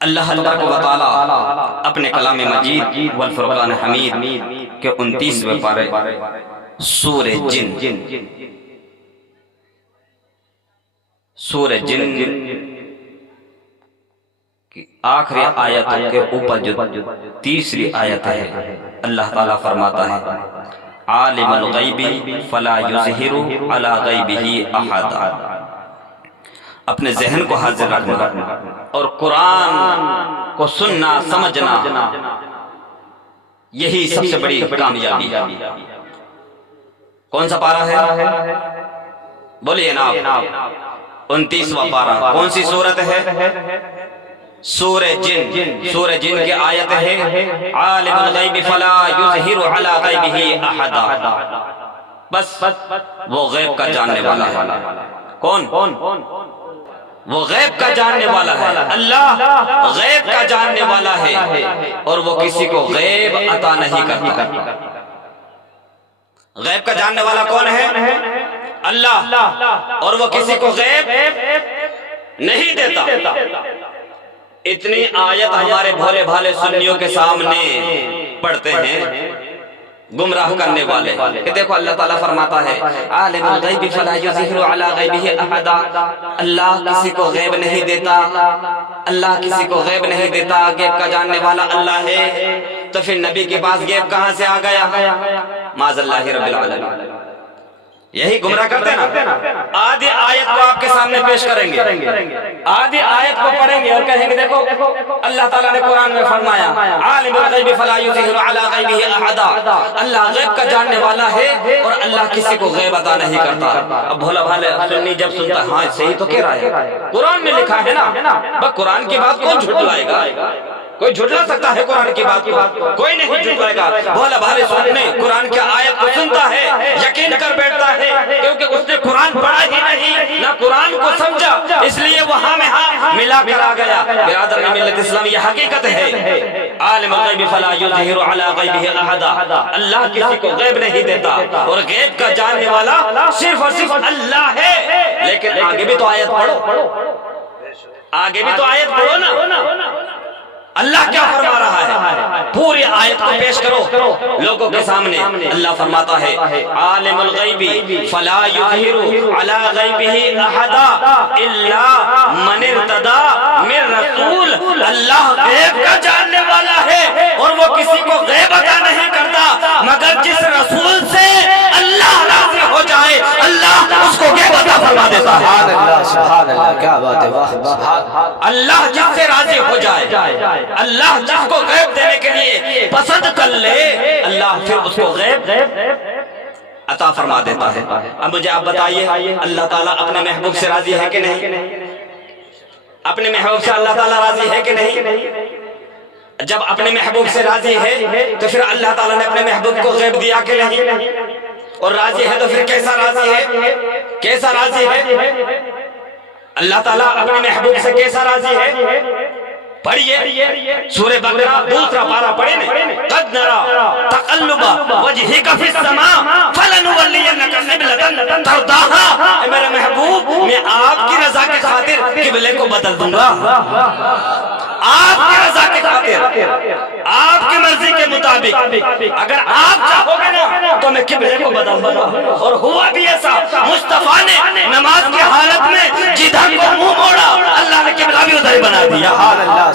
اللہ تبارک و تعالی اپنے کلام مجید والفرقان حمید کے 29ویں پارے سورہ جن کی آخری آیت کے اوپر جو تیسری آیت ہے، اللہ تعالیٰ فرماتا ہے عالم الغیب فلا یظہر علی غیبہ احدا۔ اپنے ذہن کو حاضر رکھنا اور قرآن کو سننا سمجھنا، یہی سب سے بڑی کامیابی ہے۔ کون سا پارہ ہے؟ بولیے نا، 29واں پارہ۔ کون سی سورت ہے؟ سورہ جن۔ سورہ جن کی آیت ہے عالم الغیب فلا یظہر علی غیبہ احدا۔ بس وہ غیب کا جاننے والا ہے۔ کون؟ وہ غیب کا جاننے والا ہے۔ اللہ غیب کا جاننے والا ہے اور وہ کسی کو غیب عطا نہیں کرتا۔ غیب کا جاننے والا کون ہے؟ اللہ، اور وہ کسی کو غیب نہیں دیتا۔ اتنی آیت ہمارے بھولے بھالے سنیوں کے سامنے پڑھتے ہیں گمراہ کرنے والے کہ دیکھو اللہ تعالیٰ فرماتا ہے عالم الغیب فلا یظہر علی غیبہ احدا۔ اللہ کسی کو غیب نہیں دیتا، اللہ کسی کو غیب نہیں دیتا، غیب کا جاننے والا اللہ ہے۔ تو پھر نبی کے پاس غیب کہاں سے آ گیا؟ معاذ اللہ رب العالمین۔ یہی گمراہ کرتے ہیں نا۔ آدھی آیت کو آپ کے سامنے پیش کریں گے، آدھی آیت کو پڑھیں گے اور کہیں گے دیکھو اللہ تعالیٰ نے قرآن میں فرمایا عالم الغیب فلا یظہر علی غیبہ احدا۔ اللہ غیب کا جاننے والا ہے اور اللہ کسی کو غیب عطا نہیں کرتا۔ اب بھولا بھالے سنی جب سنتا ہے ہاں صحیح تو کہہ رہا ہے، قرآن میں لکھا ہے نا۔ بس قرآن کی بات کون جھٹلائے گا؟ کوئی جھٹلا سکتا ہے قرآن کی بات کو؟ کوئی نہیں جھٹلائے گا۔ بھولا بھالے سننے قرآن کی آیت کو سنتا ہے، یقین کر بیٹھتا ہے کیونکہ اس نے قرآن پڑھا ہی نہیں، نہ قرآن کو سمجھا، اس لیے وہاں میں ہاں ملا کر آ گیا۔ برادر ملت اسلام یہ حقیقت ہے، عالم الغیب فلا یظہر علی غیبہ احدا۔ اللہ کسی کو غیب نہیں دیتا اور غیب کا جاننے والا صرف اور صرف اللہ ہے۔ لیکن آگے بھی تو آیت پڑھو، آگے بھی تو آیت پڑھو نا۔ اللہ کیا فرما رہا ہے؟ پوری آیت کو پیش کرو لوگوں کے سامنے۔ اللہ فرماتا ہے عالم الغیب فلا یظہر علی غیبہ احدا الا من ارتضی من رسول۔ اللہ غیب کا جاننے والا ہے اور وہ کسی کو غیب عطا نہیں کرتا مگر جس رسول سے اللہ راضی ہو جائے اللہ اس کو غیب عطا فرما دیتا ہے۔ سبحان اللہ، سبحان اللہ، کیا بات ہے، واہ۔ اللہ جس سے راضی ہو جائے، اللہ جس کو غیب دینے کے لیے پسند کر لے، اللہ پھر اس کو غیب عطا فرما دیتا ہے۔ اب مجھے آپ بتائیے اللہ تعالیٰ اپنے محبوب سے راضی ہے کہ نہیں؟ اپنے محبوب سے اللہ تعالیٰ راضی ہے کہ نہیں؟ جب اپنے محبوب سے راضی ہے تو پھر اللہ تعالیٰ نے اپنے محبوب کو غیب دیا کہ نہیں؟ اور راضی ہے تو پھر کیسا راضی ہے؟ کیسا راضی ہے؟ اللہ تعالیٰ اپنے محبوب سے کیسا راضی ہے؟ پڑھیے سورہ بقرہ دوسرا پارہ پڑھیں۔ قد نرى تقلب وجهك في السماء فلنولينك قبلة ترضاها۔ اے میرے محبوب میں آپ کی رضا کی خاطر قبلے کو بدل دوں گا، آپ کی رضا کی خاطر، آپ کی مرضی کے مطابق اگر آپ چاہو گے نا تو میں قبلے کو بدل دوں گا۔ اور ہوا بھی ایسا، مصطفیٰ نے نماز کی حالت میں جدھر کو منہ موڑا اللہ نے قبلہ بھی ادھر بنا دیا۔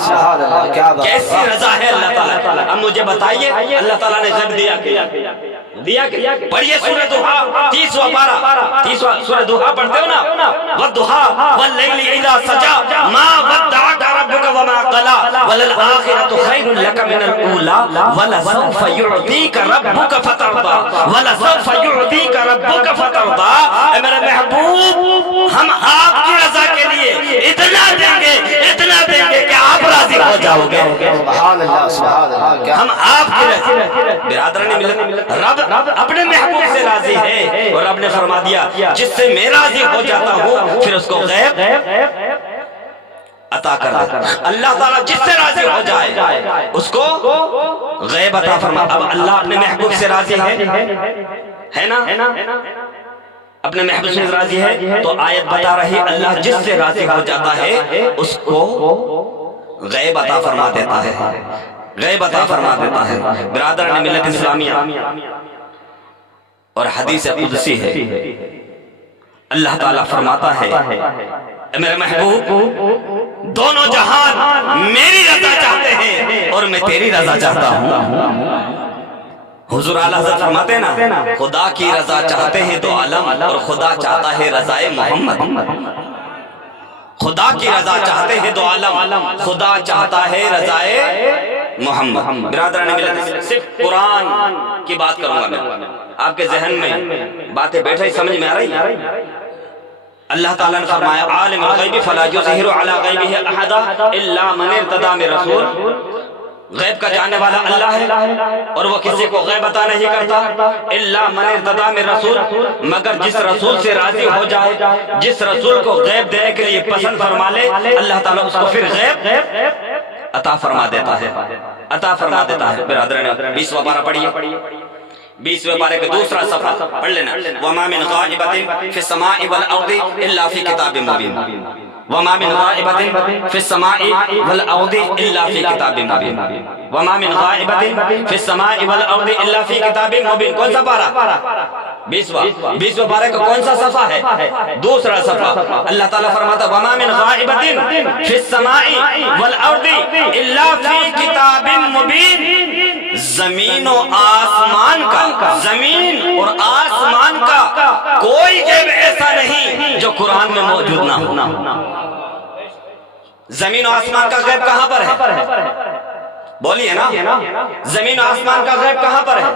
سبحان اللہ، کیا بات۔ کیسی رضا ہے اللہ تعالیٰ۔ اب مجھے بتائیے اللہ تعالیٰ نے غیب دیا کہ پڑھیے سورہ دوحہ 30واں پارہ، سورہ دوحہ پڑھتے ہو نا؟ والضحیٰ واللیل اذا سجا ما ودعک ربک وما قلی وللآخرۃ خیر لک من الاولی ولسوف یعطیک ربک فترضی ولسوف یعطیک ربک فترضی۔ اے میرے محبوب ہم آپ کی رضا کے لیے اتنا دیں گے کہ آپ راضی ہو جاؤ گے۔ سبحان اللہ، سبحان اللہ، ہم آپ کے برادران ملت رب اپنے محبوب سے راضی ہے اور رب نے فرما دیا جس سے میں راضی ہو جاتا ہوں پھر اس کو غیب عطا کر دیتا۔ اللہ تعالیٰ جس سے راضی ہو جائے اس کو غیب عطا فرما۔ اب اللہ اپنے محبوب سے راضی ہے نا؟ اپنے محبوب سے راضی ہے تو آیت بتا رہی اللہ جس سے راضی ہو جاتا ہے اس کو غیب عطا فرما دیتا ہے، غیب عطا فرما دیتا ہے۔ برادران ملت اسلامیہ، اور حدیث قدسی ہے، اللہ تعالیٰ فرماتا ہے اے میرے محبوب دونوں جہان میری رضا چاہتے ہیں اور میں تیری رضا چاہتا ہوں۔ حضور اعلیٰ حضرت فرماتے ہیں نا، خدا کی رضا چاہتے ہیں دو عالم اور خدا چاہتا ہے رضائے محمد۔ خدا کی رضا چاہتے ہیں دو عالم، خدا چاہتا ہے رضائے محمد۔ برادران ملت، صرف قرآن کی بات کروں گا میں، آپ کے ذہن میں باتیں بیٹھے سمجھ میں آ رہی ہیں؟ اللہ تعالیٰ نے فرمایا عالم الغیب فلا یظہر علی غیبہ احدا الا من ارتضی من رسول۔ غیب کا جاننے والا اللہ ہے اور وہ کسی کو غیب عطا نہیں کرتا الا من ارتضی من رسول، مگر جس رسول سے راضی ہو جائے، جس رسول کو غیب دینے کے لیے پسند فرما لے، اللہ تعالیٰ اس کو پھر غیب عطا فرما دیتا ہے، عطا فرما دیتا ہے۔ برادران 20واں پارہ پڑھیے، 20ویں پارے کا دوسرا صفحہ پڑھ لینا۔ وَمَا مِنْ غَائِبَةٍ فِي السَّمَاءِ وَالْأَرْضِ إِلَّا فِي كِتَابٍ مُبِينٍ۔ وَمَا مِنْ غَائِبَةٍ فِي السَّمَاءِ وَالْأَرْضِ إِلَّا فِي كِتَابٍ مُبِينٍ۔ وَمَا مِنْ غَائِبَةٍ فِي السَّمَاءِ وَالْأَرْضِ إِلَّا فِي كِتَابٍ مُبِينٍ۔ کون سا پارہ؟ 20واں پارے کا کون سا صفحہ ہے؟ دوسرا صفحہ۔ اللہ تعالیٰ فرماتا وَمَا مِنْ غَائِبَةٍ فِي السَّمَاءِ وَالْأَرْضِ إِلَّا فِي كِتَابٍ مُبِينٍ۔ زمین و آسمان کا، زمین اور آسمان کا کوئی غیب ایسا نہیں جو قرآن میں موجود نہ ہو۔ زمین و آسمان کا غیب کہاں پر ہے؟ بولیے نا، زمین و آسمان کا غیب کہاں پر ہے؟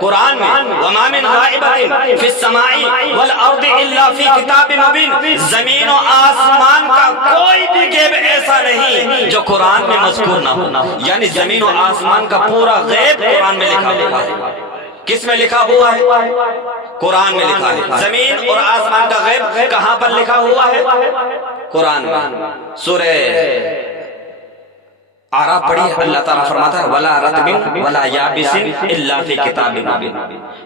قرآن میں۔ وَمَا مِنْ غَائِبَةٍ فِي السَّمَاءِ وَالْأَرْضِ إِلَّا فِي كِتَابٍ مُبِينٍ۔ زمین و آسمان کا کوئی بھی غیب ایسا نہیں جو قرآن میں مذکور نہ ہو، یعنی زمین و آسمان کا پورا غیب قرآن میں لکھا ہوا ہے۔ کس میں لکھا ہوا ہے؟ قرآن میں لکھا ہے۔ زمین اور آسمان کا غیب کہاں پر لکھا ہوا ہے؟ قرآن میں۔ سورہ اعراف پڑھی، اللہ تعالیٰ فرماتا ہے وَلَا رَطْبٍ وَلَا يَابِسٍ إِلَّا فِي كِتَابٍ مُبِينٍ۔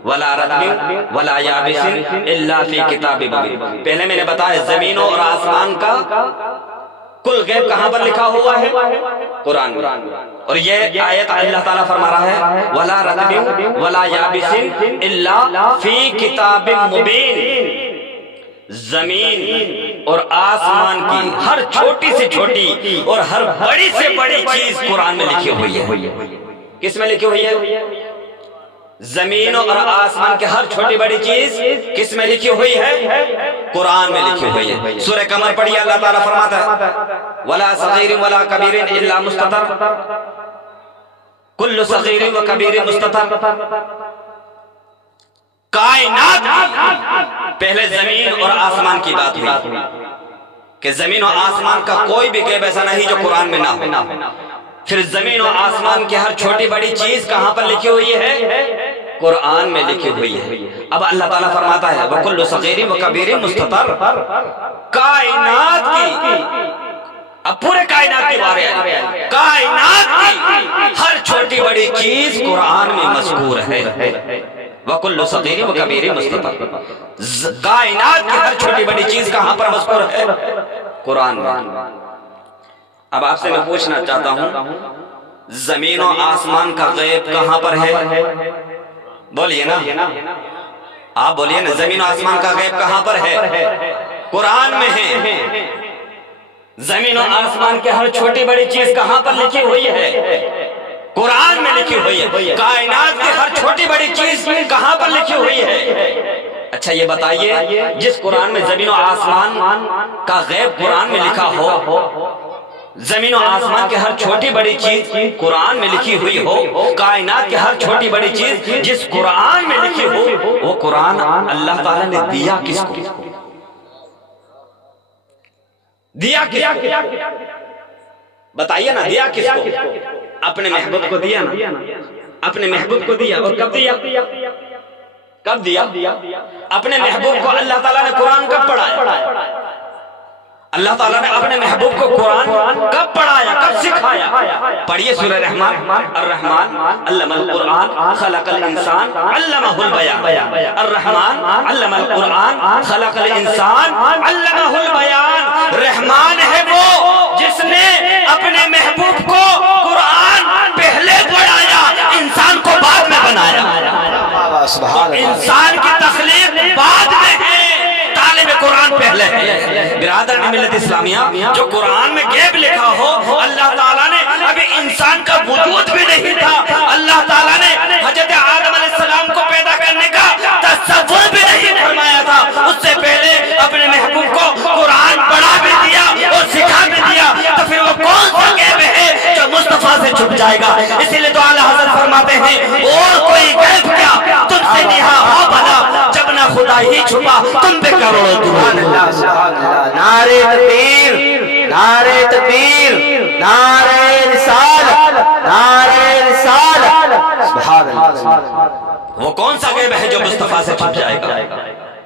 وَلَا رَطْبٍ وَلَا يَابِسٍ إِلَّا فِي كِتَابٍ مُبِينٍ۔ پہلے میں نے بتایا زمینوں اور آسمان کا کل غیب کہاں پر لکھا ہوا ہے؟ قرآن میں۔ اور یہ آیت اللہ تعالیٰ فرما رہا ہے وَلَا رَطْبٍ وَلَا يَابِسٍ إِلَّا فِي كِتَابٍ مُبِينٍ۔ زمین اور آسمان کی ہر چھوٹی سے چھوٹی اور ہر بڑی سے بڑی چیز قرآن میں لکھی ہوئی ہے۔ کس میں لکھی ہوئی ہے؟ زمین اور آسمان کی ہر چھوٹی بڑی چیز کس میں لکھی ہوئی ہے؟ قرآن میں لکھی ہوئی ہے۔ سورہ قمر پڑھیے، اللہ تعالیٰ فرماتا ہے وَلَا صَغِيرٍ وَلَا كَبِيرٍ إِلَّا مُسْتَطَرٍ كُلُّ صَغِيرٍ وَكَبِيرٍ مُسْتَطَرٍ۔ کائنات پہلے زمین اور آسمان کی بات ہوئی کہ زمین و آسمان کا کوئی بھی غیب ایسا نہیں جو قرآن میں نہ ہو۔ پھر زمین و آسمان کی ہر چھوٹی بڑی چیز کہاں پر لکھی ہوئی ہے؟ قرآن میں لکھی ہوئی ہے۔ اب اللہ تعالیٰ فرماتا ہے وَكُلُّ صَغِيرٍ وَكَبِيرٍ مُسْتَطَرٍ۔ کائنات کی، اب پورے کائنات کے بارے ہیں، کائنات کی ہر چھوٹی بڑی چیز قرآن میں مذکور ہے۔ وَكُلُّ صَغِيرٍ وَكَبِيرٍ مُسْتَطَرٍ۔ کائنات کی ہر چھوٹی بڑی چیز کہاں پر مذکور ہے؟ قرآن میں۔ اب آپ سے میں پوچھنا چاہتا ہوں زمین و آسمان کا غیب کہاں پر ہے؟ بولیے نا، آپ بولیے نا، زمین و آسمان کا غیب کہاں پر ہے؟ قرآن میں ہے۔ زمین و آسمان کے ہر چھوٹی بڑی چیز کہاں پر لکھی ہوئی ہے؟ قرآن میں لکھی ہوئی ہے۔ کائنات کی ہر چھوٹی بڑی چیز کہاں پر لکھی ہوئی ہے؟ اچھا یہ بتائیے جس قرآن میں زمین و آسمان کا غیب قرآن میں لکھا ہو، زمین و آسمان کی ہر چھوٹی بڑی چیز قرآن میں لکھی ہوئی ہو، کائنات کی ہر چھوٹی بڑی چیز جس قرآن میں لکھی ہو، وہ قرآن اللہ تعالیٰ نے دیا کس کو؟ دیا کس کو؟ بتائیے نا، دیا کس کو؟ اپنے محبوب کو دیا نا، اپنے محبوب کو دیا۔ اور کب دیا؟ کب دیا؟ اپنے محبوب کو اللہ تعالیٰ نے قرآن کب پڑھایا؟ اللہ تعالیٰ نے اپنے محبوب کو قرآن کب پڑھایا، کب سکھایا؟ پڑھیے سورہ رحمان، الرحمن علم القرآن خلق الانسان علمہ البیان، الرحمن علم القرآن خلق الانسان علمہ البیان۔ رحمان ہے وہ جس نے اپنے محبوب کو قرآن پہلے پڑھایا، انسان کو بعد میں بنایا۔ انسان کی تخلیق بعد میں ہے، طالب قرآن پہلے ہے۔ برادر ملت اسلامیہ، جو قرآن میں غیب لکھا ہو، اللہ تعالیٰ نے ابھی انسان کا وجود بھی نہیں تھا، اللہ تعالیٰ نے حضرت آدم علیہ السلام کو پیدا کرنے کا تصور بھی نہیں فرمایا تھا، اس سے پہلے اپنے محبوب کو قرآن پڑھا بھی دیا اور سکھا بھی دیا۔ تو پھر وہ کون سا غیب ہے جو مصطفیٰ سے چھپ جائے گا؟ اسی لیے تو اعلیٰ حضرت فرماتے ہیں اور کوئی غیب کیا تم سے نہا ہو بھلا، جب نہ خدا ہی چھپا تم پہ کروڑوں دعا۔ نعرہ تکبیر، نعرہ تکبیر، نعرہ رسالت، نعرہ رسالت، سبحان اللہ۔ وہ کون سا غیب ہے جو مصطفیٰ سے چھپ جائے گا؟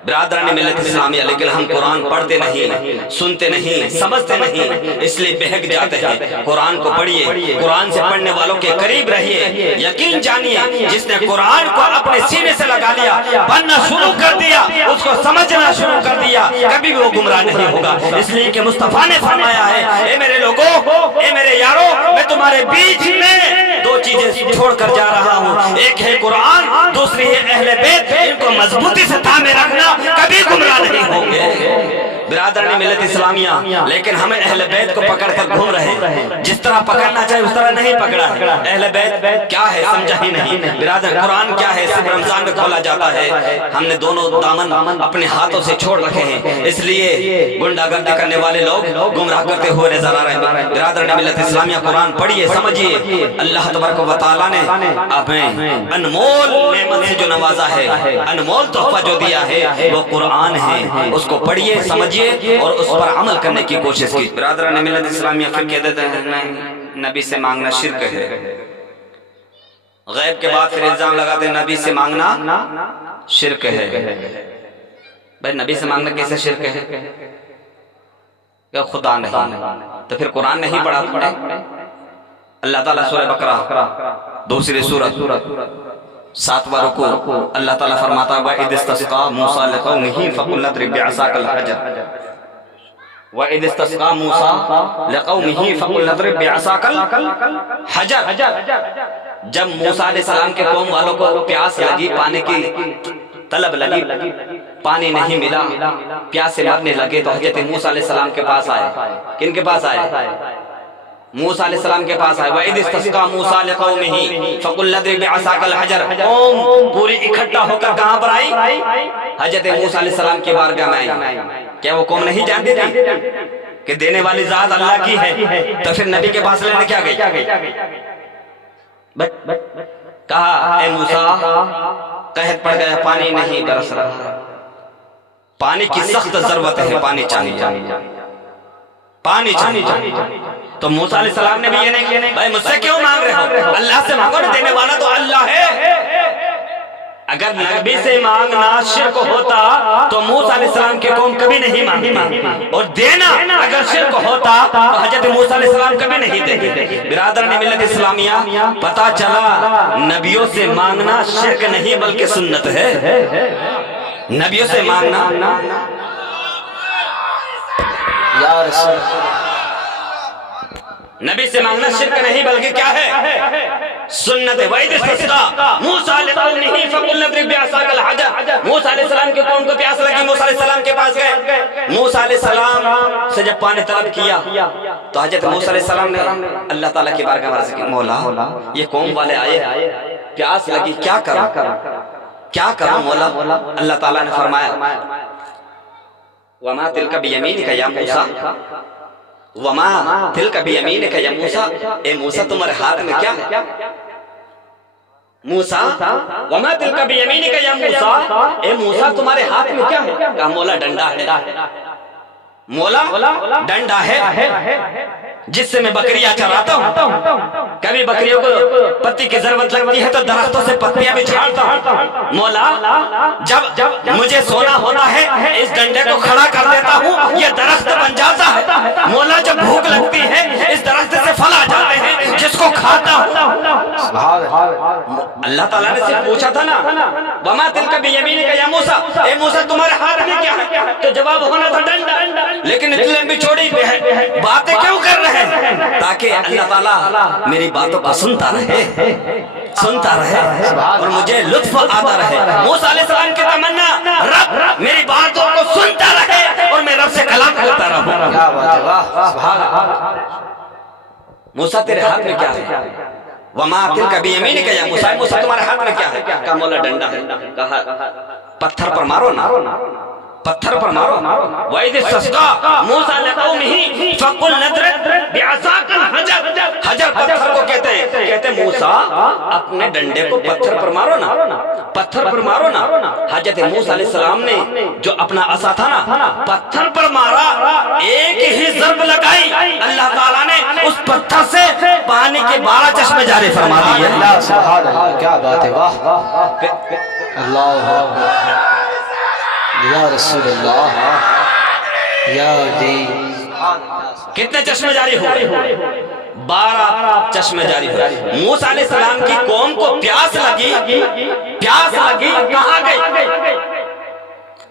برادران ملت اسلامیہ، لیکن ہم قرآن پڑھتے نہیں، سنتے نہیں، سمجھتے نہیں، اس لیے بہک جاتے ہیں۔ قرآن کو پڑھیے، قرآن سے پڑھنے والوں کے قریب رہیے، یقین جانیے جس نے قرآن کو اپنے سینے سے لگا لیا، پڑھنا شروع کر دیا، اس کو سمجھنا شروع کر دیا، کبھی بھی وہ گمراہ نہیں ہوگا۔ اس لیے کہ مصطفیٰ نے فرمایا ہے، اے میرے لوگوں، اے میرے یاروں، میں تمہارے بیچ میں دو چیزیں چھوڑ کر جا رہا ہوں، ایک ہے قرآن، دوسری ہے اہل بیت، ان کو مضبوطی سے تھامے رکھنا، کبھی گمراہ نہیں ہوں گے۔ برادران ملت اسلامیہ، لیکن ہم اہل بیت کو پکڑ کر گھوم رہے ہیں، جس طرح پکڑنا چاہے اس طرح نہیں پکڑا ہے۔ اہل بیت کیا ہے سمجھا ہی نہیں۔ برادر قرآن کیا ہے صرف رمضان میں کھولا جاتا ہے، ہم نے دونوں دامن اپنے ہاتھوں سے چھوڑ رکھے ہیں، اس لیے گنڈا گردی کرنے والے لوگ گمراہ کرتے ہوئے نظر آ رہے ہیں۔ برادران ملت اسلامیہ، قرآن پڑھیے، سمجھیے، اللہ تبارک و تعالیٰ نے ہمیں انمول نعمت سے جو نوازا ہے، انمول تحفہ جو دیا ہے وہ قرآن ہے، اس کو پڑھیے، سمجھیے اور اس پر عمل کرنے کی کوشش کی۔ برادران ملت اسلامیہ پھر کہہ دیتے ہیں نبی سے مانگنا شرک ہے، غیب کے بعد پھر الزام لگاتے ہیں نبی سے مانگنا شرک ہے۔ بھائی نبی سے مانگنا کیسے شرک ہے؟ کہ خدا نہیں، تو پھر قرآن نہیں پڑھا تم نے؟ اللہ تعالیٰ سورہ بقرہ دوسری سورت 7واں رکوع، اللہ تعالیٰ فرماتا ہے وَإِذِ اسْتَسْقَىٰ مُوسَىٰ لِقَوْمِهِ فَقُلْ اضْرِب بِّعَصَاكَ الْحَجَرَ وَإِذِ اسْتَسْقَىٰ مُوسَىٰ لِقَوْمِهِ فَقُلْ اضْرِب بِّعَصَاكَ الْحَجَرَ۔ جب موسیٰ علیہ السلام کے قوم والوں کو پیاس لگی، پانی کی طلب لگی، پانی نہیں ملا، پیاس سے مرنے لگے، تو حضرت موسیٰ علیہ السلام کے پاس آئے۔ کن کے پاس آئے؟ موسیٰ علیہ السلام کے پاس آئے۔ وَإِذِ اسْتَسْقَىٰ مُوسَىٰ لِقَوْمِهِ فَقُلْ اضْرِب بِّعَصَاكَ الْحَجَرَ۔ قوم پوری اکٹھا ہو کر کہاں پر آئی؟ حضرت موسیٰ علیہ السلام کی بارگاہ میں آئی۔ کیا وہ قوم نہیں جانتی تھی کہ دینے والی ذات اللہ کی ہے؟ تو پھر نبی کے پاس لینے کیا گئی؟ کہا اے موسیٰ، قحط پڑ گیا، پانی نہیں برس رہا، پانی کی سخت ضرورت ہے، پانی چاہیے، پانی چاہیے۔ تو موسیٰ علیہ السلام نے بھی یہ نہیں کیا، بھائی مجھ سے کیوں مانگ رہے ہو؟ اللہ سے مانگو، دینے والا تو اللہ ہے۔ اگر نبی سے مانگنا شرک ہوتا تو موسیٰ علیہ السلام کی قوم کبھی نہیں مانگتی، اور دینا اگر شرک ہوتا تو حضرت موسیٰ علیہ السلام کبھی نہیں دیتے۔ برادران ملت اسلامیہ، پتا چلا نبیوں سے مانگنا شرک نہیں بلکہ سنت ہے۔ نبیوں سے مانگنا یا رسول نبی سے مانگنا شرک نہیں بلکہ کیا ہے؟ سنت ہے۔ وَإِذِ اسْتَسْقَىٰ مُوسَىٰ لِقَوْمِهِ فَقُلْ اضْرِب بِّعَصَاكَ الْحَجَرَ۔ موسیٰ علیہ السلام کی قوم کو پیاس لگی، موسیٰ علیہ السلام کے پاس گئے، موسیٰ علیہ السلام سے جب پانی طلب کیا تو حضرت موسیٰ علیہ السلام نے اللہ تعالیٰ کی بارگاہ میں عرض کی، مولا یہ قوم والے آئے، پیاس لگی، کیا کروں کیا کروں مولا؟ اللہ تعالیٰ نے فرمایا وَمَا تِلْكَ بِيَمِينِكَ يَا مُوسَىٰ، وَمَا تِلْكَ بِيَمِينِكَ يَا مُوسَىٰ، اے موسیٰ تمہارے ہاتھ میں کیا ہے؟ موسیٰ وَمَا تِلْكَ بِيَمِينِكَ يَا مُوسَىٰ، اے موسیٰ تمہارے ہاتھ میں کیا ہے؟ کہا مولا ڈنڈا ہے، مولا ڈنڈا ہے جس سے میں بکریاں چراتا ہوں، کبھی بکریوں کو پتی کی ضرورت لگتی ہے تو درختوں سے پتیاں بھی جھاڑتا ہوں، مولا جب مجھے سونا ہوتا ہے اس ڈنڈے کو کھڑا کر دیتا ہوں، یہ درخت بن جاتا ہے، مولا جب بھوک لگتی ہے اس درخت سے پھل آ جاتے اللہ تعالیٰ نے صرف پوچھا تھا نا وما تلک بیمینک یا موسیٰ، اے موسیٰ تمہارے ہاتھ میں کیا ہے، تو جواب ہونا تھا ڈنڈا، لیکن اتنی لمبی چوڑی باتیں کیوں کر رہے ہیں؟ تاکہ اللہ تعالیٰ میری باتوں کو سنتا رہے اور مجھے لطف آتا رہے۔ موسیٰ علیہ السلام کی تمنا رب میری باتوں کو سنتا رہے اور میں رب سے کلام کرتا رہوں۔ کیا بات ہے، واہ سبحان اللہ۔ موسیٰ تیرے ہاتھ میں کیا ہے؟ وما تلک بیمینک یا موسیٰ، موسیٰ تمہارے ہاتھ میں کیا ہے؟ کہا مولا ڈنڈا ہے۔ کہا پتھر پر مارو نا، پتھر پر مارو۔ وَإِذِ اسْتَسْقَىٰ مُوسَىٰ لِقَوْمِهِ فَقُلْ اضْرِبْ بِعَصَاكَ الْحَجَرَ، حجر پتھر کو کہتے ہیں، کہتے ہیں موسیٰ اپنے ڈنڈے کو پتھر پر مارو نا، پتھر پر مارو نا۔ حضرت موسیٰ علیہ السلام نے جو اپنا عصا تھا نا پتھر پر مارا، ایک ہی ضرب لگائی، اللہ تعالیٰ نے اس پتھر سے پانی کے 12 چشمے جاری فرما دیے۔ اللہ سبحان اللہ، کیا بات ہے، واہ اللہ یا رسول اللہ یا دی۔ کتنے چشمے جاری ہوئے؟ 12 چشمے جاری ہوئے۔ موسیٰ علیہ السلام کی قوم کو پیاس لگی، کہاں گئی؟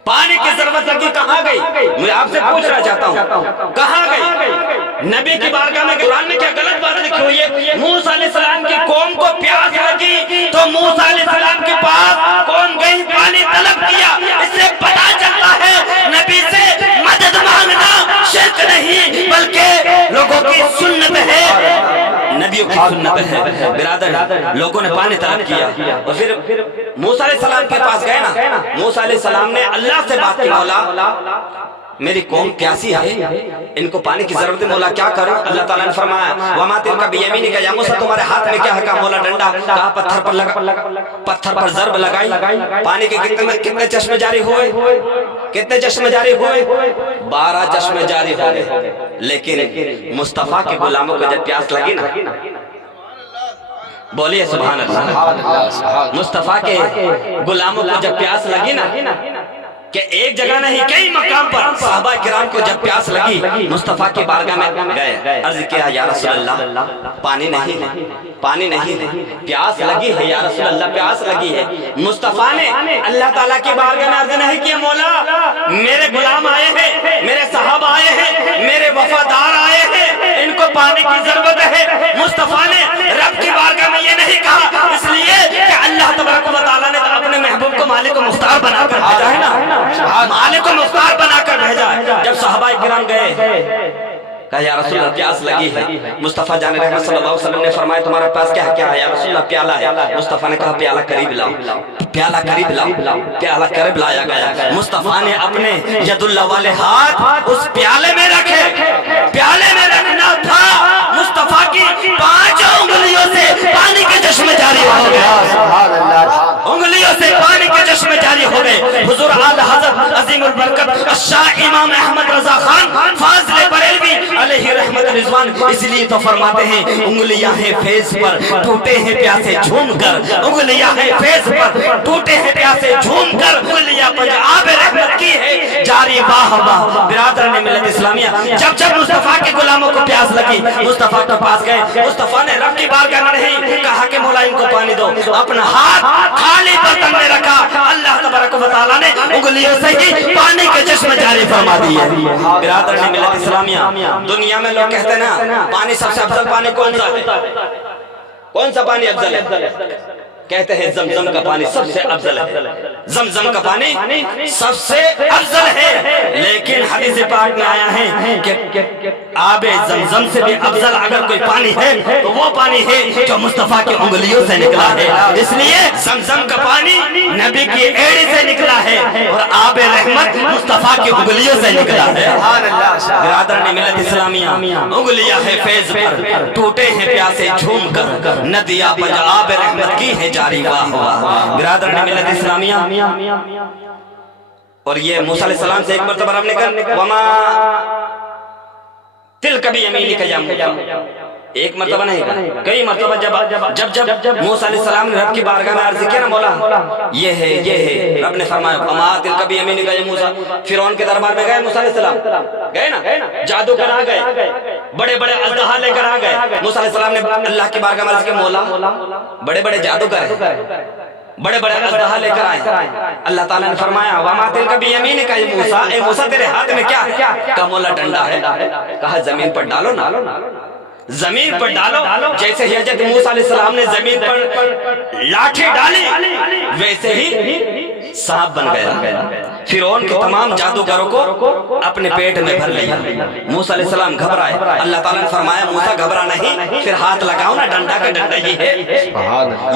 پانی کی ضرورت لگی، کہاں گئی؟ میں آپ سے پوچھنا چاہتا ہوں کہاں گئی؟ نبی کی بارگاہ میں قرآن میں کیا غلط بات لکھی ہوئی ہے؟ موسیٰ علیہ السلام کی قوم کو پیاس لگی تو موسیٰ علیہ السلام کے پاس قوم گئی، پانی طلب کیا۔ اس سے پتہ چلتا ہے نبی سے مدد مانگنا شرک نہیں بلکہ لوگوں کی سنت ہے، نبیوں کی سنت ہے۔ برادر لوگوں نے پانی طلب کیا اور پھر موسیٰ علیہ السلام کے پاس گئے نا، موسیٰ علیہ السلام نے اللہ سے بات کی، مولا میری قوم پیاسی ہے، ان کو پانی کی ضرورت ہے، مولا کیا کروں؟ اللہ تعالیٰ نے فرمایا وما تلک بیمینک یا موسیٰ تمہارے ہاتھ میں کیا ہے؟ کہا مولا ڈنڈا۔ کہا پتھر پر لگا، پتھر پر ضرب لگائی، پانی کے کتنے چشمے جاری ہوئے؟ کتنے چشمے جاری ہوئے؟ 12 چشمے جاری ہوئے۔ لیکن مصطفیٰ کے غلاموں کو جب پیاس لگی نا، بولیے سبحان اللہ، مصطفیٰ کے غلاموں کو جب پیاس لگی نا، کہ ایک جگہ نہیں کئی مقام پر صحابہ کرام کو جب پیاس لگی مصطفیٰ کی بارگاہ میں گئے، عرض کیا یا رسول اللہ پانی نہیں ہے، پانی نہیں ہے، پیاس لگی ہے یا رسول اللہ، پیاس لگی ہے۔ مصطفیٰ نے اللہ تعالیٰ کی بارگاہ میں عرض نہیں کیا مولا میرے غلام آئے ہیں، میرے صحابہ آئے ہیں، میرے وفادار آئے ہیں، ان کو پانی کی ضرورت ہے۔ مصطفیٰ نے رب کی بارگاہ میں یہ نہیں کہا، اس لیے کہ اللہ تبارک و تعالیٰ نے اپنے محبوب کو مالک و مختار بنا کر بھیجا ہے نا، مالک و مختار بنا کر بھیجا ہے۔ جب صحابہ کرام گئے کہا یا رسول اللہ پیاس لگی ہے، مصطفیٰ جان رحمت صلی اللہ علیہ وسلم نے فرمایا تمہارے پاس کیا ہے؟ یا رسول اللہ پیالہ ہے۔ مصطفیٰ نے کہا پیالہ قریب لاؤ، پیالہ قریب لاؤ، پیالہ قریب لایا گیا۔ مصطفیٰ نے اپنے ید اللہ والے ہاتھ اس پیالے میں رکھے، پیالے میں رکھنا تھا، مصطفیٰ کی 5 انگلیوں سے پانی کے چشمے جاری ہو گئے، انگلیوں سے پانی کے چشمے جاری ہو گئے۔ حضور اعلی حضرت عظیم البرکت الشاہ امام احمد رضا خان فاضل بریلوی علیہ رحمت رضوان اس لیے تو فرماتے ہیں انگلیاں ہیں فیض پر ٹوٹے ہیں پیاسے جھوم کر، انگلیاں ہیں فیض پر ٹوٹے ہیں پیاسے جھوم کر، انگلیاں پنجاب رحمت کی ہے جاری واہ واہ۔ برادران ملت اسلامیہ جب مصطفیٰ کے غلاموں کو پیاس لگی مصطفیٰ کے پاس گئے، مصطفیٰ نے رب کی بارگاہ میں نہیں کہا کہ مولا ان کو پانی دو، اپنا ہاتھ خالی برتن میں رکھا، اللہ تبارک و تعالیٰ نے انگلیوں سے ہی پانی کے چشمے جاری فرما دیے۔ برادران ملت اسلامیہ دنیا میں لوگ کہتے ہیں نا پانی سب سے افضل پانی کون سا ہے؟ کون سا پانی افضل ہے؟ کہتے ہیں زمزم کا پانی سب سے افضل ہے، زمزم کا پانی سب سے افضل ہے، لیکن حدیث پاک میں آیا ہے کہ آب زمزم سے بھی افضل اگر کوئی پانی ہے تو وہ پانی ہے جو مصطفیٰ کی انگلیوں سے نکلا ہے۔ اس لیے زمزم کا پانی نبی کی ایڑی سے نکلا ہے اور آب رحمت مصطفیٰ کی انگلیوں سے نکلا ہے۔ برادران ملت اسلامیہ انگلیاں ہے فیض پر ٹوٹے ہیں پیاسے جھوم کر، ندیاں پنجاب رحمت کی ہے جاری واہ واہ۔ برادران ملت اسلامیہ اور یہ موسیٰ علیہ السلام سے ایک مرتبہ رب نے کہا وما تلک بیمینک یا موسیٰ، ایک مرتبہ نہیں کہا، کئی مرتبہ جب موسیٰ علیہ السلام نے رب کی بارگاہ میں عرض کیا نا مولا یہ ہے، رب نے فرمایا وما تلک بیمینک یا موسیٰ، فرعون کے دربار میں گئے موسیٰ علیہ السلام، گئے نا، جادو کر آ گئے، بڑے بڑے اژدہا لے کر آ گئے، موسیٰ علیہ السلام نے اللہ کی بارگاہ میں عرض کیا مولا بڑے بڑے جادوگر ہیں، بڑے بڑے اژدہا لے کر آئے، اللہ تعالیٰ نے فرمایا وما تلک بیمینک یا موسیٰ، اے موسیٰ تیرے ہاتھ میں کیا ہے؟ کہا مولا ڈنڈا ہے، کہا زمین پر ڈالو نا، زمین پر ڈالو، جیسے ہی حضرت موسیٰ علیہ السلام نے زمین پر لاٹھی ڈالی ویسے ہی سانپ بن گیا، فرعون کے تمام جادوگروں کو اپنے پیٹ میں بھر لیا، موسیٰ علیہ السلام گھبرائے، اللہ تعالیٰ نے فرمایا موسیٰ گھبرا نہیں، پھر ہاتھ لگاؤ نا، ڈنڈا کا ڈنڈا ہی ہے،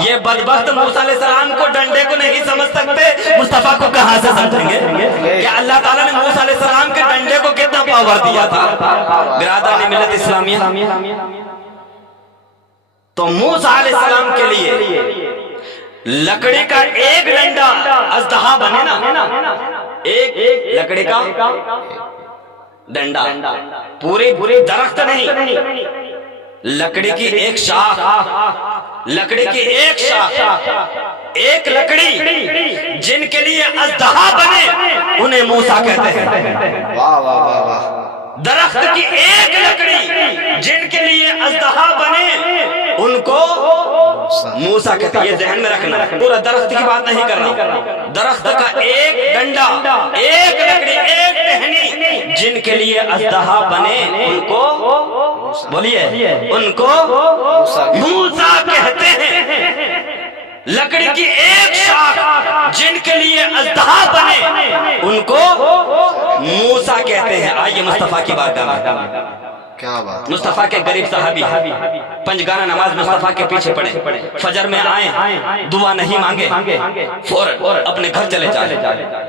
یہ بدبخت موسیٰ علیہ السلام کو ڈنڈے کو نہیں سمجھ سکتے، مصطفیٰ کو کہاں سے سمجھیں گے کہ اللہ تعالیٰ نے موسیٰ علیہ السلام کے ڈنڈے کو کتنا پاور دیا تھا۔ برادران ملت اسلامیہ، تو موسیٰ علیہ السلام کے لیے لکڑی کا ایک ڈنڈا اژدہا بنے نا، ایک لکڑی کا ڈنڈا، پوری درخت نہیں، لکڑی کی ایک شاخ، لکڑی کی ایک شاخ، ایک لکڑی جن کے لیے اژدہا بنے انہیں موسیٰ کہتے ہیں، واہ واہ واہ واہ، درخت کی ایک لکڑی جن کے لیے اژدہا بنے ان کو موسیٰ کہتے ہیں، یہ ذہن میں رکھنا، پورا درخت کی بات نہیں کرنا، درخت کا ایک ڈنڈا، ایک لکڑی، ایک ٹہنی جن کے لیے اژدہا بنے ان کو بولیے، ان کو موسیٰ کہتے ہیں، لکڑی کی ایک شاخ جن کے لیے اژدہا بنے ان کو موسیٰ کہتے ہیں۔ آئیے مصطفیٰ کی بارگاہ میں، کیا بات، مصطفیٰ کے غریب صحابی پنجگانہ نماز مصطفیٰ کے پیچھے پڑے، فجر میں آئیں، دعا نہیں مانگے، فوراً اپنے گھر چلے جائے،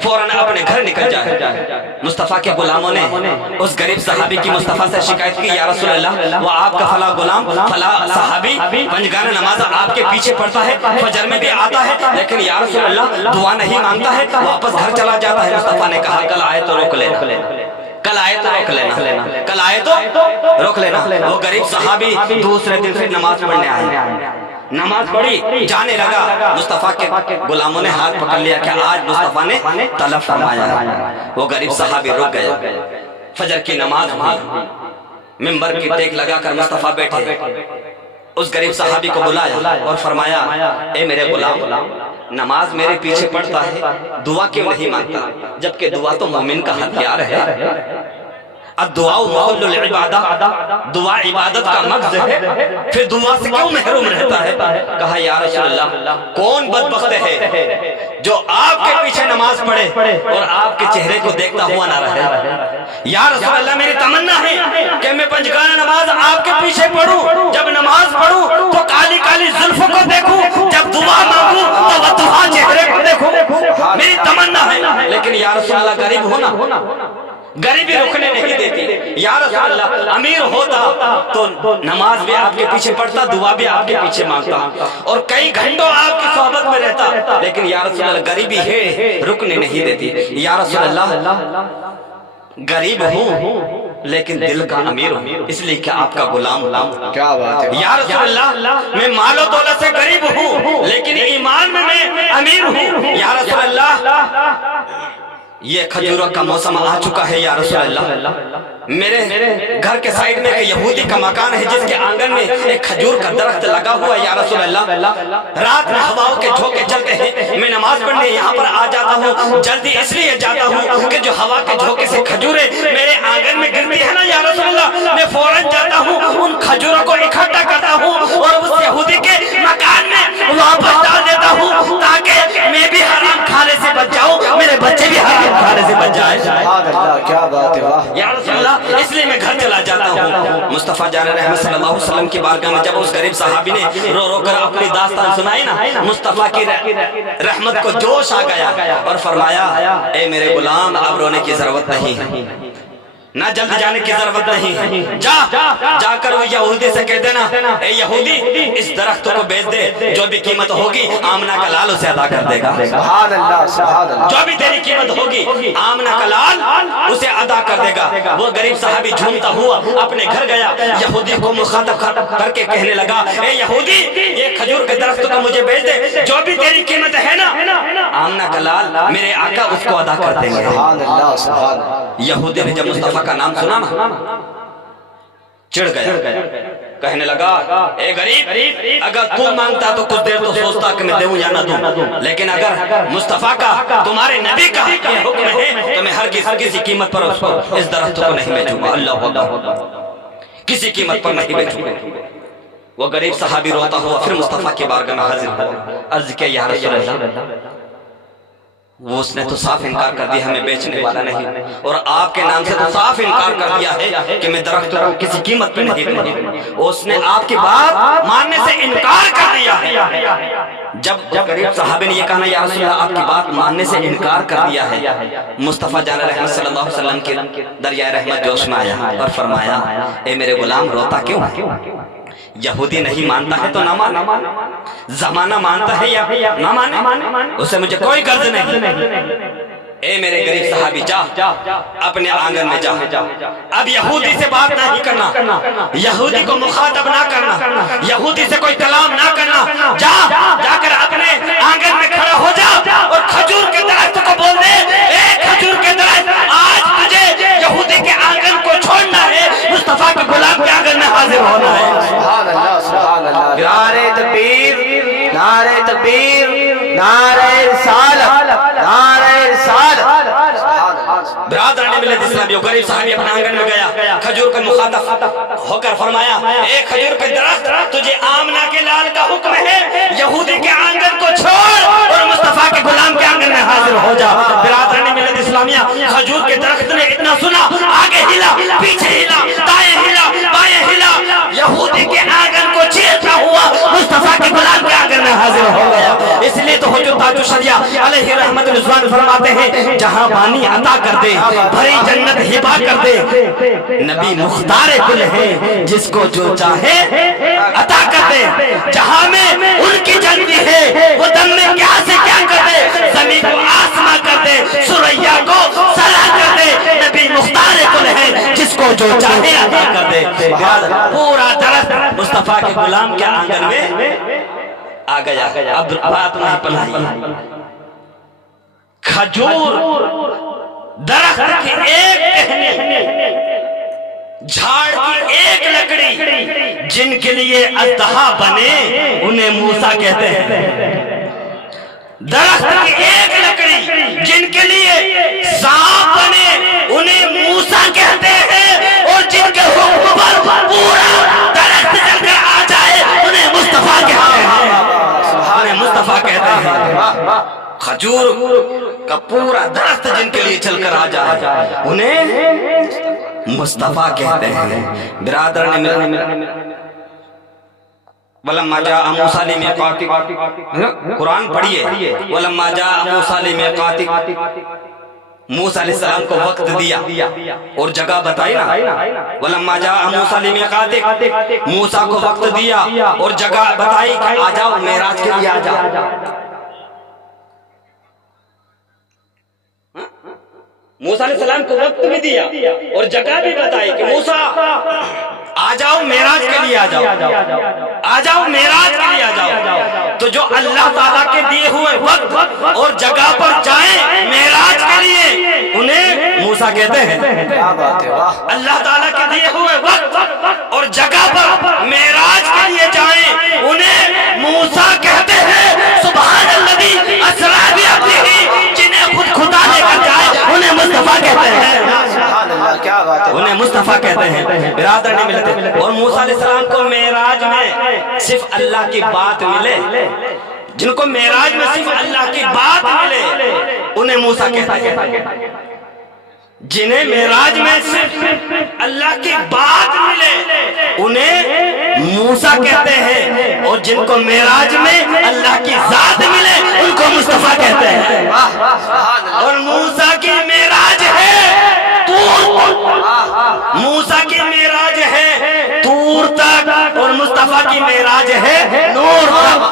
فوراً اپنے گھر نکل جائے۔ مصطفیٰ کے غلاموں نے اس غریب صحابی کی مصطفیٰ سے شکایت کی، یا رسول اللہ وہ آپ کا فلاں غلام فلاں صحابی پنجگانہ نماز آپ کے پیچھے پڑتا ہے، فجر میں بھی آتا ہے، لیکن یا رسول اللہ دعا نہیں مانگتا ہے، واپس گھر چلا جاتا ہے۔ مصطفیٰ نے کہا کل آئے تو روک لینا، کل آئے تو روک لینا، کل آئے تو روک لینا۔ وہ غریب صحابی دوسرے دن پھر نماز پڑھنے آئے، نماز پڑھی، جانے لگا، مصطفیٰ کے غلاموں نے ہاتھ پکڑ لیا کہ آج مصطفیٰ نے طلب فرمایا ہے۔ وہ غریب صحابی رک گئے، فجر کی نماز ہوئی، منبر کی ٹیک لگا کر مصطفیٰ بیٹھے، اس غریب صحابی کو بلایا اور فرمایا اے میرے غلام، نماز میرے پیچھے پڑھتا ہے، دعا کیوں نہیں مانگتا؟ جبکہ دعا تو مومن کا ہتھیار ہے، الدعاء محل العبادہ، دعا عبادت کا مغز ہے، پھر دعا سے کیوں محروم رہتا ہے؟ کہا یا رسول اللہ کون بدبخت ہے جو آپ کے پیچھے نماز پڑھے اور آپ کے چہرے کو دیکھتا ہوا نہ رہے؟ یا رسول اللہ میری تمنا ہے کہ میں پنجگانہ نماز آپ کے پیچھے پڑھوں، جب نماز پڑھوں تو کالی کالی زلفوں کو دیکھوں، جب دعا مانگوں تو وہ دعا چہرے کو دیکھوں، میری تمنا ہے۔ لیکن یا رسول اللہ غریب ہونا، غریبی رکنے نہیں دیتی، یا رسول اللہ امیر ہوتا تو نماز بھی آپ کے پیچھے پڑھتا، دعا بھی آپ کے پیچھے مانگتا اور کئی گھنٹوں آپ کی صحبت میں رہتا، لیکن یا رسول اللہ غریبی ہے رکنے نہیں دیتی۔ یا رسول اللہ غریب ہوں لیکن دل کا امیر ہوں، اس لیے کہ آپ کا غلام ہوں۔ کیا بات ہے، یا رسول اللہ میں مال و دولت سے غریب ہوں لیکن ایمان میں میں امیر ہوں۔ یا رسول اللہ یہ کھجوروں کا موسم آ چکا ہے، یا رسول اللہ میرے گھر کے سائیڈ میں ایک یہودی کا مکان ہے جس کے آنگن میں ایک کھجور کا درخت لگا ہوا ہے، یا رسول اللہ رات میں ہواؤں کے جھونکے چلتے ہیں، میں نماز پڑھنے یہاں پر آ جاتا ہوں، جلدی اس لیے جاتا ہوں کہ جو ہوا کے جھونکے سے کھجوریں میرے آنگن میں گرتی ہے نا، یا رسول اللہ میں فوراً جاتا ہوں، ان کھجوروں کو اکٹھا کرتا ہوں اور اس یہودی کے مکان میں واپس ڈال دیتا ہوں تاکہ میں بھی حرام کھانے سے بچ جاؤں، میرے بچے بھی حرام کھانے سے بچ جائے۔ سبحان اللہ، کیا بات ہے، واہ، یا رسول اللہ اس لیے میں گھر چلا جاتا ہوں۔ مصطفیٰ جان رحمت صلی اللہ علیہ وسلم کی بارگاہ میں جب اس غریب صحابی نے رو رو کر اپنی داستان سنائی نا، مصطفیٰ کی رحمت کو جوش آ گیا اور فرمایا اے میرے غلام اب رونے کی ضرورت نہیں، نہ جلد جانے کی ضرورت نہیں، جا کر وہ یہودی سے کہہ دینا اے یہودی اس درخت کو بیچ دے، جو بھی قیمت ہوگی آمنہ کا لال اسے ادا کر دے گا۔ سبحان اللہ سبحان اللہ، جو بھی تیری قیمت ہوگی آمنہ کا لال اسے ادا کر دے گا۔ وہ غریب صحابی جھومتا ہوا اپنے گھر گیا، یہودی کو مخاطب کر کے کہنے لگا اے یہودی یہ کھجور کے درخت کو مجھے بیچ دے، جو بھی تیری قیمت ہے نا آمنہ کا لال میرے آقا اس کو ادا کر دیں گے۔ سبحان اللہ سبحان اللہ۔ یہودی نے جب مصطفیٰ کا نام سنا نا چڑھ گیا، کہنے لگا اے غریب اگر تو مانگتا تو کچھ دیر تو سوچتا کہ میں دوں یا نہ دوں، لیکن اگر مصطفیٰ کا تمہارے نبی کا یہ حکم ہے تو میں ہرگز کسی قیمت پر اس درخت کو نہیں بیچوں گا۔ اللہ اکبر، کسی قیمت پر نہیں بیچوں گا۔ وہ غریب صحابی روتا ہوا پھر مصطفیٰ کی بارگاہ میں حاضر ہوا، عرض کیا یا رسول اللہ، وہ اس نے تو صاف انکار کر دیا ہمیں بیچنے والا نہیں، اور آپ کے نام سے تو صاف انکار کر دیا ہے کہ میں درخت کو کسی قیمت پہ نہیں دوں، اس نے آپ کی بات ماننے سے انکار کر دیا ہے۔ جب غریب صحابی نے یہ کہا یا رسول اللہ آپ کی بات ماننے سے انکار کر دیا ہے، مصطفیٰ جان رحمت صلی اللہ علیہ وسلم کے دریائے رحمت جوش میں آیا اور فرمایا اے میرے غلام روتا کیوں؟ یہودی نہیں مانتا ہے تو نہ مان، زمانہ مانتا ہے یا نہ مانے، اسے مجھے کوئی غرض نہیں۔ اے میرے غریب صحابی جا اپنے آنگن میں جا، اب یہودی سے بات نہیں کرنا، یہودی کو مخاطب نہ کرنا، یہودی سے کوئی کلام نہ کرنا، جا کر اپنے آنگن میں کھڑا ہو جا اور کھجور کے درخت کو بول دے اے کھجور کے درخت آج مجھے یہودی کے آنگن کو چھوڑنا ہے، مصطفیٰ کے غلام کے آنگن میں حاضر ہونا ہے۔ سبحان اللہ سبحان اللہ، نعرہ تکبیر نعرہ تکبیر نعرہ رسالت نعرہ رسالت۔ برادران ملت اسلامی غریب صحابی اپنے آنگن میں گیا، کھجور کا مخاطب ہو کر فرمایا اے کھجور کے درخت تجھے آمنہ کے لال کا حکم ہے، یہودی کے آنگن کو چھوڑ اور مصطفیٰ کے غلام کے آنگن میں حاضر ہو جا۔ برادران ملت اسلامیہ کھجور کے درخت نے اتنا سنا، آگے ہلا پیچھے ہلا دائیں ہلا بائیں ہلا، یہودی کے آنگن کو چیرتا ہوا مصطفیٰ کے غلام کے آنگن میں حاضر ہو گیا۔ اس لیے تو حجت تاج الشریعہ علیہ رحمت رضوان فرماتے ہیں جہاں بانی عطا کر دے بھری جنت ہبا کر دے، نبی مختار کل ہے جس کو جو چاہے عطا کر دے، جہاں میں ان کی جنتی ہے وہ دم میں کیا سے کیا کر دے، زمین کو آسماں کر دے سریا کو سلا کر دے، نبی مختار کل ہے جس کو جو چاہے عطا کر دے۔ پورا درخت مصطفیٰ کے غلام کے آنگن میں آ گیا۔ اب بات نہیں پلائی، کھجور درخت کی ایک ٹہنی، جھاڑ کی ایک لکڑی، جن کے لیے اژدہا بنے انہیں موسیٰ کہتے ہیں۔ درخت کی ایک لکڑی جن کے لیے سانپ بنے انہیں موسیٰ کہتے ہیں، اور جن کے حکم پر پورا درخت جل کر آ جائے انہیں مصطفیٰ کہتے ہیں، انہیں مصطفیٰ کہتے ہیں۔ کھجور کا پورا درخت جن کے لیے چل کر آ جائے انہیں مصطفیٰ کہتے ہیں۔ برادران وَلَمَّا جَاءَ مُوسَىٰ لِمِيقَاتِنَا، قرآن پڑھیے، وَلَمَّا جَاءَ مُوسَىٰ لِمِيقَاتِنَا، موسیٰ علیہ السلام کو وقت دیا اور جگہ بتائی نا، وَلَمَّا جَاءَ مُوسَىٰ لِمِيقَاتِنَا، موسیٰ کو وقت دیا اور جگہ بتائی کہ آ جاؤ معراج کے لیے آ جاؤ۔ موسیٰ علیہ السلام کو وقت بھی دیا اور جگہ بھی بتائی کہ موسیٰ آ جاؤ معراج کے لیے آ جاؤ، آ جاؤ معراج کے لیے آ جاؤ۔ تو جو اللہ تعالیٰ کے دیے ہوئے وقت اور جگہ پر جائیں معراج کے لیے انہیں موسیٰ کہتے ہیں۔ اللہ تعالیٰ کے دیے ہوئے وقت اور جگہ پر معراج کے لیے جائیں انہیں موسیٰ کہتے ہیں۔ سبحان الذی اسریٰ بعبدہ، جنہیں خود خدا لے کر جائے انہیں مصطفیٰ کہتے ہیں، انہیں مصطفیٰ کہتے ہیں۔ برادر نہیں ملتے، اور موسیٰ علیہ السلام کو معراج میں صرف اللہ کی بات ملے، جن کو معراج میں صرف اللہ کی بات ملے انہیں موسیٰ کہتے ہیں۔ جنہیں معراج میں صرف اللہ کی بات ملے انہیں موسیٰ کہتے ہیں، اور جن کو معراج میں اللہ کی ذات ملے ان کو مصطفیٰ کہتے ہیں۔ اور موسیٰ کی معراج ہے طور، کی معراج ہے نور کا